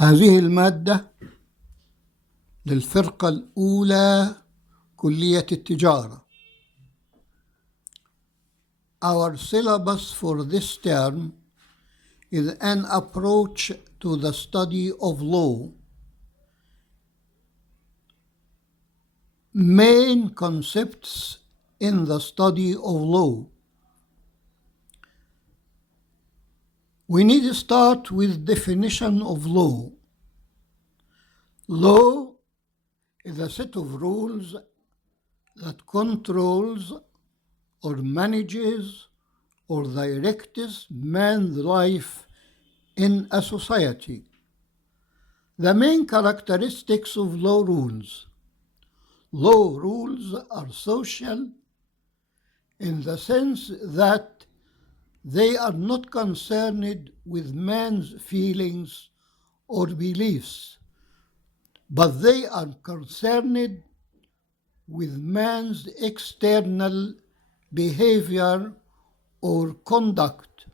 هذه المادة للفرقة الأولى كلية التجارة. Our syllabus for this term is an approach to the study of law. Main concepts in the study of law. We need to start with definition of law. Law is a set of rules that controls or manages or directs man's life in a society. The main characteristics of law rules. Law rules are social in the sense that they are not concerned with man's feelings or beliefs, but they are concerned with man's external behavior or conduct.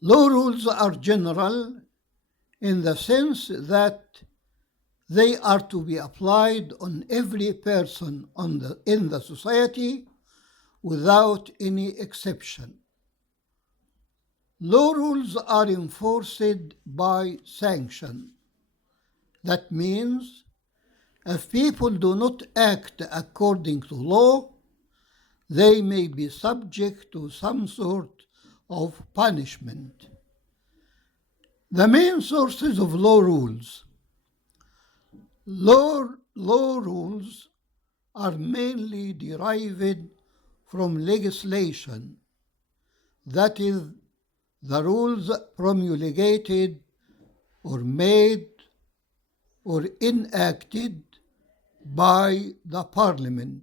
Law rules are general in the sense that they are to be applied on every person in the society without any exception. Law rules are enforced by sanction. That means if people do not act according to law, they may be subject to some sort of punishment. The main sources of law rules. Law rules are mainly derived from legislation, that is, the rules promulgated or made or enacted by the parliament.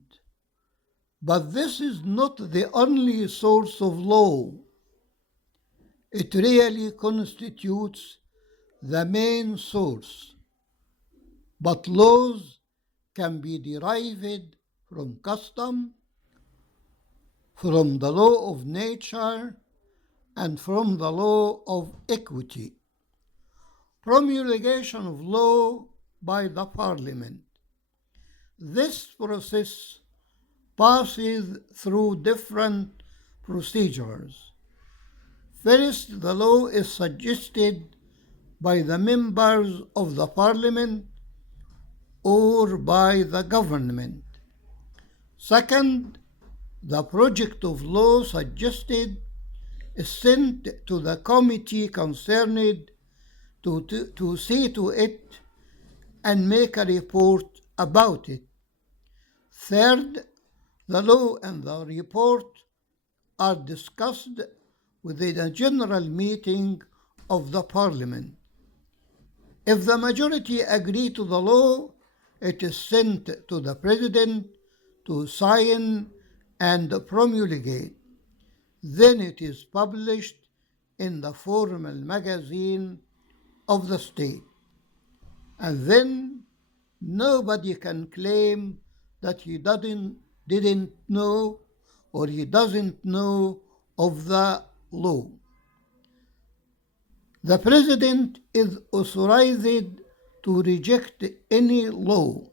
But this is not the only source of law. It really constitutes the main source. But laws can be derived from custom, from the law of nature, and from the law of equity. Promulgation of law by the parliament. This process passes through different procedures. First, the law is suggested by the members of the parliament or by the government. Second, the project of law suggested is sent to the committee concerned to see to it and make a report about it. Third, the law and the report are discussed within a general meeting of the parliament. If the majority agree to the law, it is sent to the president to sign and promulgate. Then it is published in the formal magazine of the state. And then nobody can claim that he didn't know or he doesn't know of the law. The president is authorized to reject any law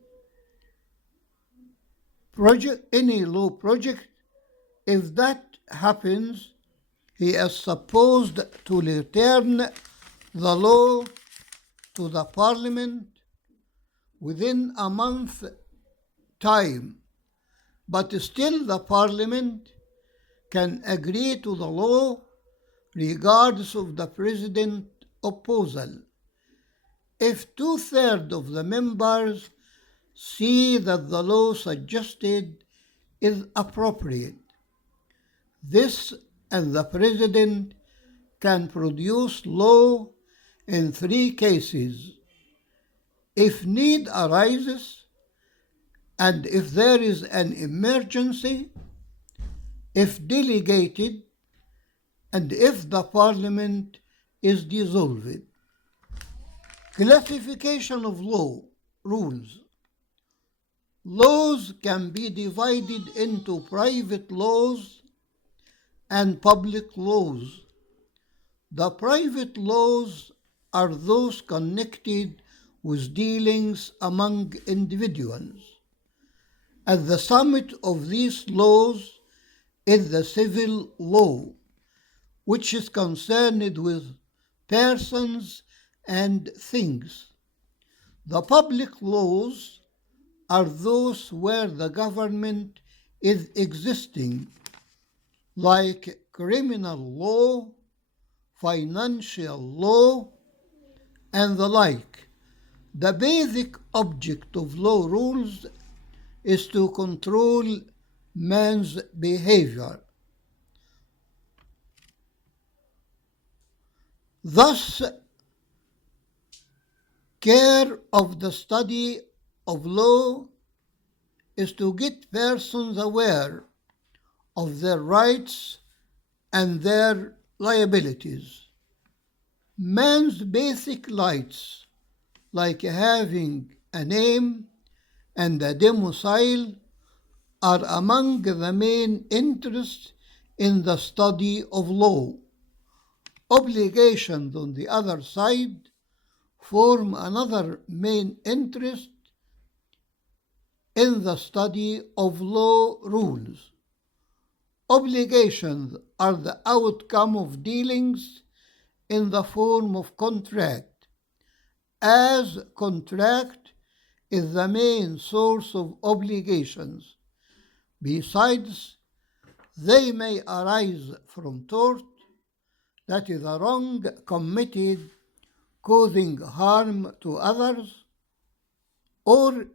project. If that happens, he is supposed to return the law to the parliament within a month time, but still the parliament can agree to the law regardless of the president's opposal. If 2/3 of the members see that the law suggested is appropriate, this and the president can produce law in 3 cases. If need arises, and if there is an emergency, if delegated, and if the parliament is dissolved. Classification of law rules. Laws can be divided into private laws and public laws. The private laws are those connected with dealings among individuals. At the summit of these laws is the civil law, which is concerned with persons and things. The public laws are those where the government is existing, like criminal law, financial law, and the like. The basic object of law rules is to control man's behavior. Thus, care of the study of law is to get persons aware of their rights and their liabilities. Man's basic rights, like having a name and a domicile, are among the main interests in the study of law. Obligations, on the other side, form another main interest in the study of law rules. Obligations are the outcome of dealings in the form of contract, as contract is the main source of obligations. Besides, they may arise from tort, that is a wrong committed causing harm to others, or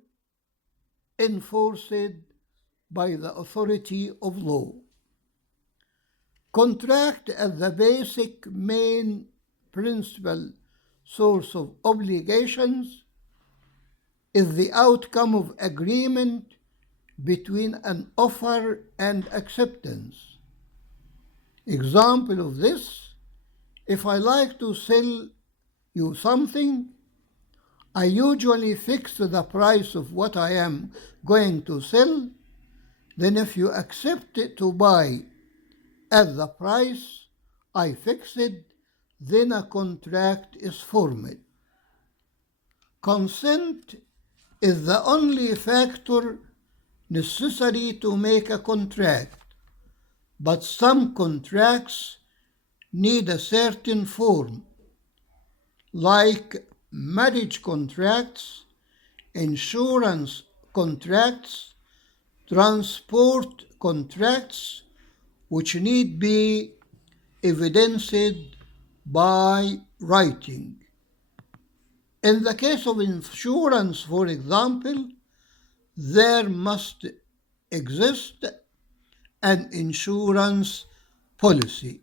enforced by the authority of law. Contract as the basic main principal source of obligations is the outcome of agreement between an offer and acceptance. Example of this: if I like to sell you something, I usually fix the price of what I am going to sell. Then if you accept it to buy at the price I fixed, then a contract is formed. Consent is the only factor necessary to make a contract, but some contracts need a certain form, like marriage contracts, insurance contracts, transport contracts, which need be evidenced by writing. In the case of insurance, for example, there must exist an insurance policy.